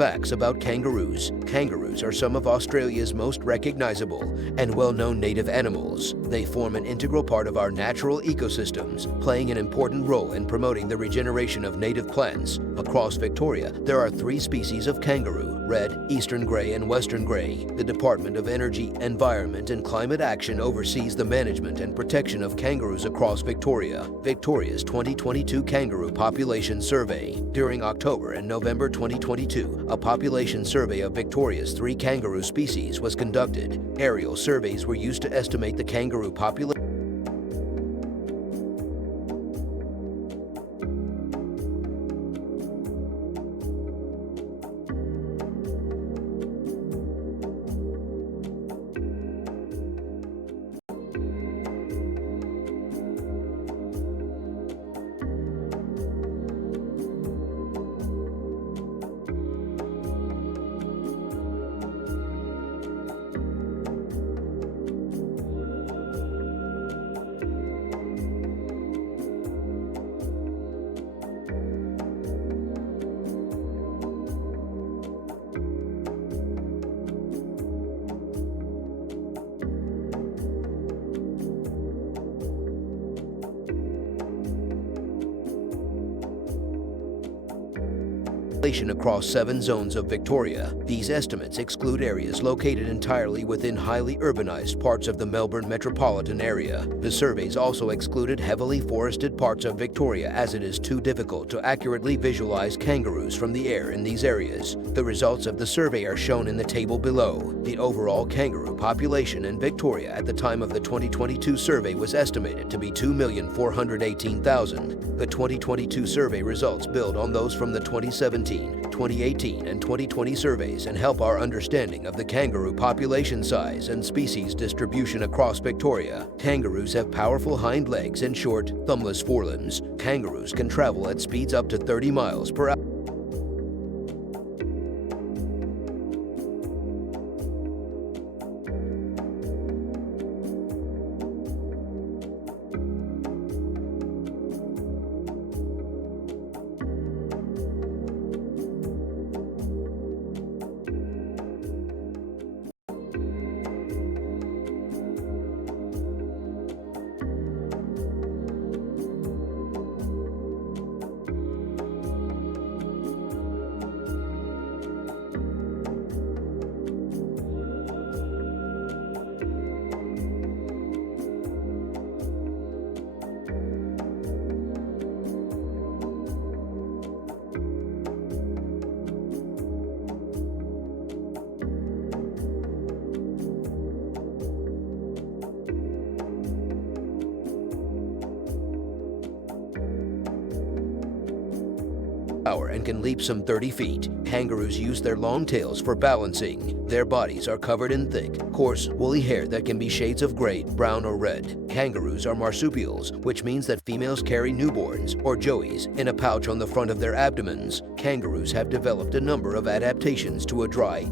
facts about kangaroos. Kangaroos are some of Australia's most recognizable and well-known native animals. They form an integral part of our natural ecosystems, playing an important role in promoting the regeneration of native plants. Across Victoria, there are 3 species of kangaroo: red, eastern grey and western grey. The Department of Energy, Environment and Climate Action oversees the management and protection of kangaroos across Victoria. Victoria's 2022 Kangaroo Population Survey. During October and November 2022, a population survey of Victoria's 3 kangaroo species was conducted. Aerial surveys were used to estimate the kangaroo population. Across 7 zones of Victoria. These estimates exclude areas located entirely within highly urbanized parts of the Melbourne metropolitan area. The surveys also excluded heavily forested parts of Victoria, as it is too difficult to accurately visualize kangaroos from the air in these areas. The results of the survey are shown in the table below. The overall kangaroo population in Victoria at the time of the 2022 survey was estimated to be 2,418,000. The 2022 survey results build on those from the 2017, 2018 and 2020 surveys and help our understanding of the kangaroo population size and species distribution across Victoria. Kangaroos have powerful hind legs and short, thumbless forelimbs. Kangaroos can travel at speeds up to 30 miles per hour. And can leap some 30 feet. Kangaroos use their long tails for balancing. Their bodies are covered in thick, coarse, woolly hair that can be shades of gray, brown, or red. Kangaroos are marsupials, which means that females carry newborns, or joeys, in a pouch on the front of their abdomens. Kangaroos have developed a number of adaptations to a dry,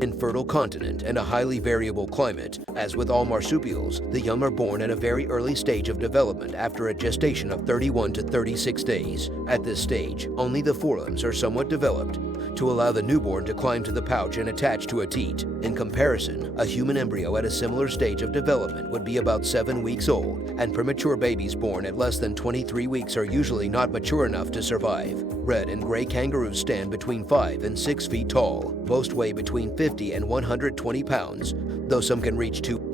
infertile continent and a highly variable climate. As with all marsupials, the young are born at a very early stage of development after a gestation of 31 to 36 days. At this stage, only the forelimbs are somewhat developed to allow the newborn to climb to the pouch and attach to a teat. In comparison, a human embryo at a similar stage of development would be about 7 weeks old, and premature babies born at less than 23 weeks are usually not mature enough to survive. Red and gray kangaroos stand between 5 and 6 feet tall. Most weigh between 50 and 120 pounds, though some can reach 2.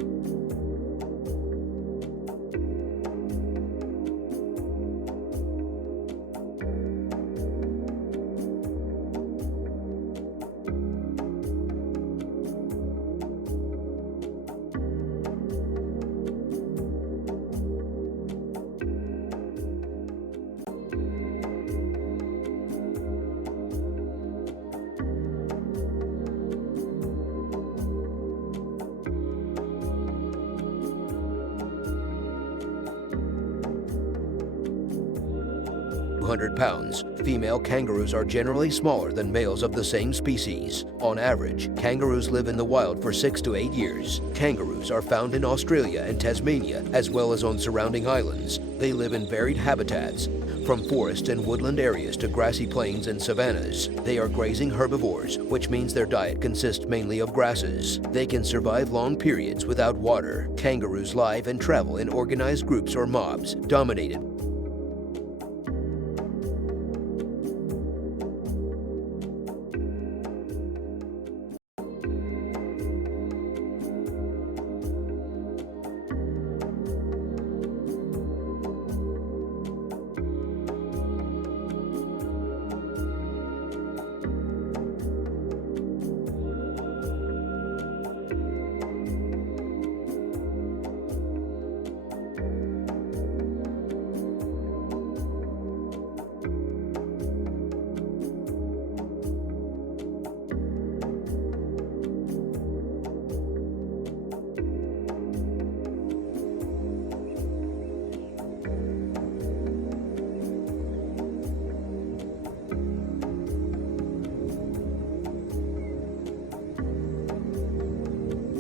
200 pounds. Female kangaroos are generally smaller than males of the same species. On average, kangaroos live in the wild for 6 to 8 years. Kangaroos are found in Australia and Tasmania, as well as on surrounding islands. They live in varied habitats, from forest and woodland areas to grassy plains and savannas. They are grazing herbivores, which means their diet consists mainly of grasses. They can survive long periods without water. Kangaroos live and travel in organized groups or mobs, dominated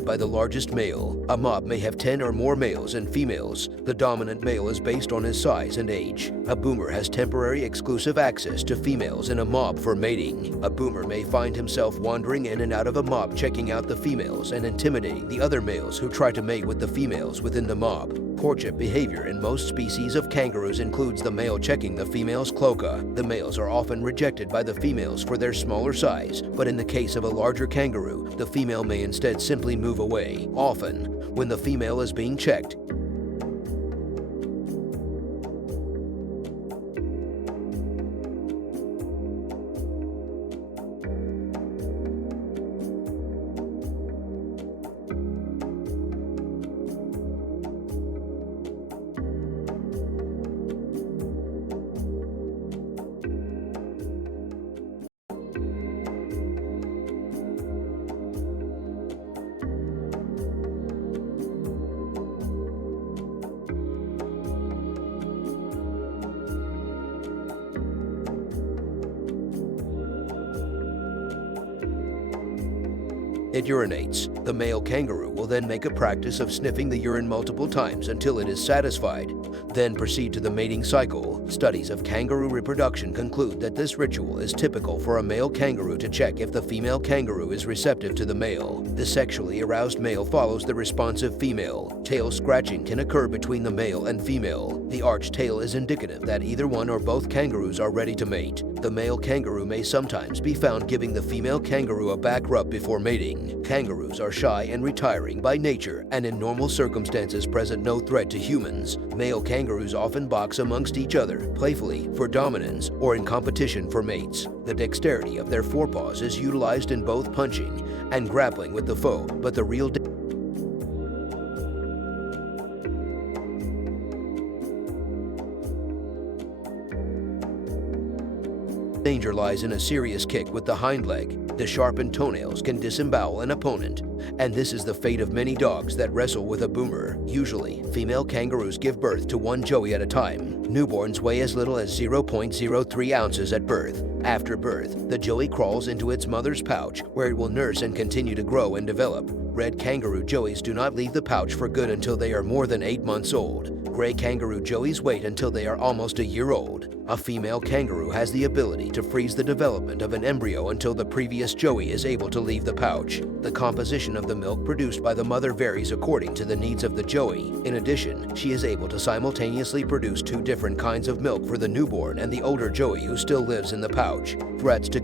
by the largest male. A mob may have 10 or more males and females. The dominant male is based on his size and age. A boomer has temporary exclusive access to females in a mob for mating. A boomer may find himself wandering in and out of a mob, checking out the females and intimidating the other males who try to mate with the females within the mob. Courtship behavior in most species of kangaroos includes the male checking the female's cloaca. The males are often rejected by the females for their smaller size, but in the case of a larger kangaroo, the female may instead simply move away. Often, when the female is being checked, it urinates. The male kangaroo will then make a practice of sniffing the urine multiple times until it is satisfied, then proceed to the mating cycle. Studies of kangaroo reproduction conclude that this ritual is typical for a male kangaroo to check if the female kangaroo is receptive to the male. The sexually aroused male follows the responsive female. Tail scratching can occur between the male and female. The arched tail is indicative that either one or both kangaroos are ready to mate. The male kangaroo may sometimes be found giving the female kangaroo a back rub before mating. Kangaroos are shy and retiring by nature, and in normal circumstances present no threat to humans. Male kangaroos often box amongst each other, playfully, for dominance, or in competition for mates. The dexterity of their forepaws is utilized in both punching and grappling with the foe, but the real danger lies in a serious kick with the hind leg. The sharpened toenails can disembowel an opponent, and this is the fate of many dogs that wrestle with a boomer. Usually, female kangaroos give birth to one joey at a time. Newborns weigh as little as 0.03 ounces at birth. After birth, the joey crawls into its mother's pouch, where it will nurse and continue to grow and develop. Red kangaroo joeys do not leave the pouch for good until they are more than 8 months old. Gray kangaroo joeys wait until they are almost a year old. A female kangaroo has the ability to freeze the development of an embryo until the previous joey is able to leave the pouch. The composition of the milk produced by the mother varies according to the needs of the joey. In addition, she is able to simultaneously produce 2 different kinds of milk for the newborn and the older joey who still lives in the pouch. Threats to